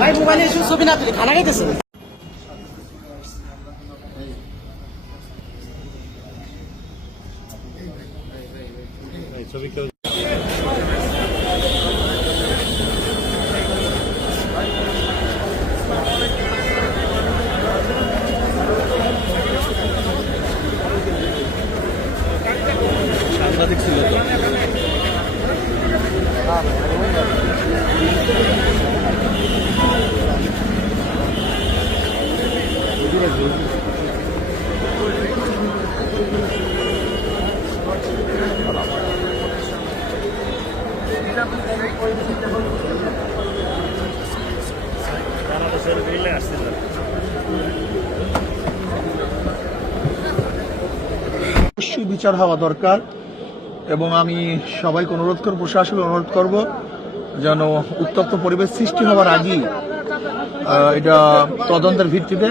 ভাই মোবাইলে ছবি না তুলে খানা খাইতেছে। সাংবাদিক ছিল তো অবশ্যই বিচার হওয়া দরকার এবং আমি সবাইকে অনুরোধ করব, প্রশাসনকে অনুরোধ করব যেন উত্তপ্ত পরিবেশ সৃষ্টি হওয়ার আগেই এটা তদন্তের ভিত্তিতে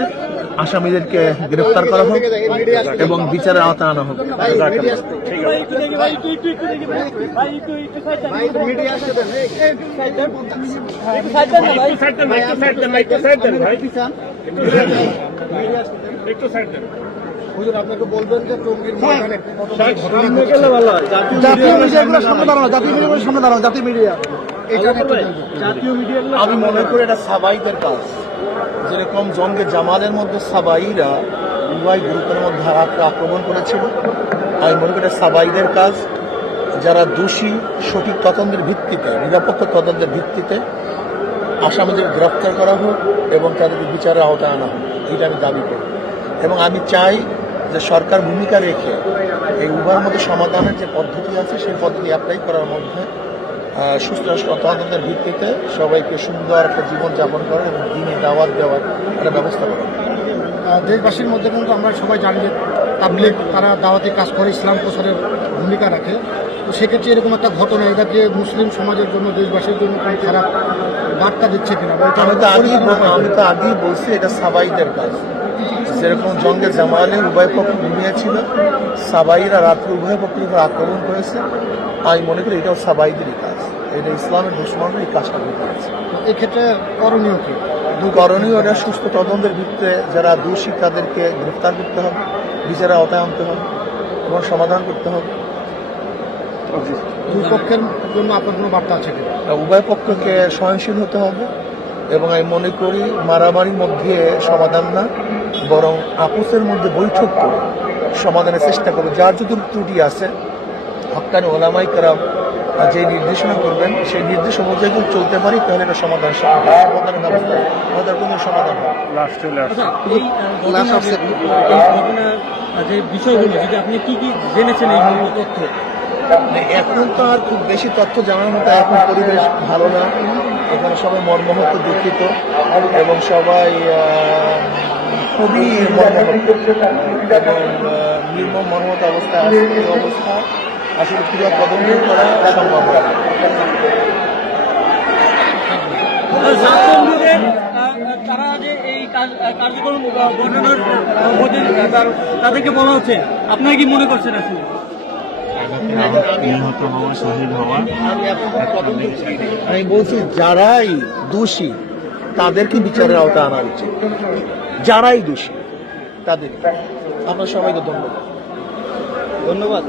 আসামিদেরকে গ্রেফতার করা হোক এবং বিচারের আওতায় আনা হোক। আপনাকে বলবেন যে টঙ্গীর ময়দানে জাতীয় মিডিয়াগুলোর সামনে দাঁড়ানো, জাতীয় মিডিয়াগুলোর সামনে দাঁড়ানো, জাতীয় মিডিয়া জাতীয় মিডিয়া আমি মনে করি এটা সাবাইদের কাজ। যেরকম জঙ্গে জামালের মধ্যে সাবাইরা উভয় গ্রুপের মধ্যে আক্রমণ করেছিল, আমি মনে করি এটা সাবাইদের কাজ। যারা দোষী সঠিক তদন্তের ভিত্তিতে, নিরপেক্ষ তদন্তের ভিত্তিতে আসামিদের গ্রেফতার করা হোক এবং তাদেরকে বিচারের আওতায় আনা হোক, এটা আমি দাবি করি। এবং আমি চাই যে সরকার ভূমিকা রেখে এই উভয়ের মধ্যে সমাধানের যে পদ্ধতি আছে সেই পদ্ধতি অ্যাপ্লাই করার মধ্যে সুস্থ তদন্তের ভিত্তিতে সবাইকে সুন্দর একটা জীবনযাপন করার এবং দিনে দাওয়াত দেওয়ার একটা ব্যবস্থা করা। দেশবাসীর মধ্যে কিন্তু আমরা সবাই জানি যে তাবলীগ তারা দাওয়াতি কাজ করে, ইসলাম প্রচারের ভূমিকা রাখে। তো সেক্ষেত্রে এরকম একটা ঘটনা এটাকে মুসলিম সমাজের জন্য, দেশবাসীর জন্য কোনো খারাপ বার্তা দিচ্ছে কিনা? আমি তো আগেই বলছি এটা সাবাইদের কাজ। যেরকম জঙ্গে জামালে উভয় পক্ষ ঘুমিয়েছিল, সাবাইরা রাত্রে উভয় পক্ষের উপর আক্রমণ করেছে, আমি মনে করি এটাও সাবাইদেরই কাজ। এটা ইসলামের দুশ্মনরা এই কাজটা করেছে। এক্ষেত্রে করণীয় কি? করণীয় এটা সুস্থ তদন্তের ভিত্তিতে যারা দোষী তাদেরকে গ্রেফতার করতে হবে, বিচারের আওতায় আনতে হবে এবং সমাধান করতে হবে। দুই পক্ষের জন্য আপনার কোনো বার্তা আছে কিনা? উভয় পক্ষকে সহনশীল হতে হবে এবং আমি মনে করি মারামারির মধ্যে সমাধান না, বরং আপোসের মধ্যে বৈঠক করে সমাধানের চেষ্টা করবে। যার যদি ত্রুটি আছে হক্কানি ওলামাই কেরাম যে নির্দেশনা করবেন সেই নির্দেশ অনুযায়ী যদি চলতে পারি তাহলে এটা সমাধানের ব্যবস্থা আমাদের কোনো সমাধান হয়। আচ্ছা, এই ঘটনার যে বিষয়গুলো যদি আপনি কি জেনেছেন এই তথ্য? এখন তো আর খুব বেশি তথ্য জানার মতো এখন পরিবেশ ভালো না, এখানে সবাই মর্মাহত দুঃখিত এবং সবাই খুবই মর্মাহত এবং নির্মম মর্মাহত অবস্থায় আছে। এই অবস্থা আসলে পুরো তদন্ত করা সম্ভব হয় না। তারা যে এই কার্যক্রম বর্ণনার মধ্যে তাদেরকে বলা হচ্ছে, আপনারা কি মনে করছেন আসলে? নিহত হওয়া, শহীদ হওয়া, আমি বলছি যারাই দোষী তাদেরকে বিচারের আওতায় আনা উচিত, যারাই দোষী তাদের। আমরা সবাইকে ধন্যবাদ।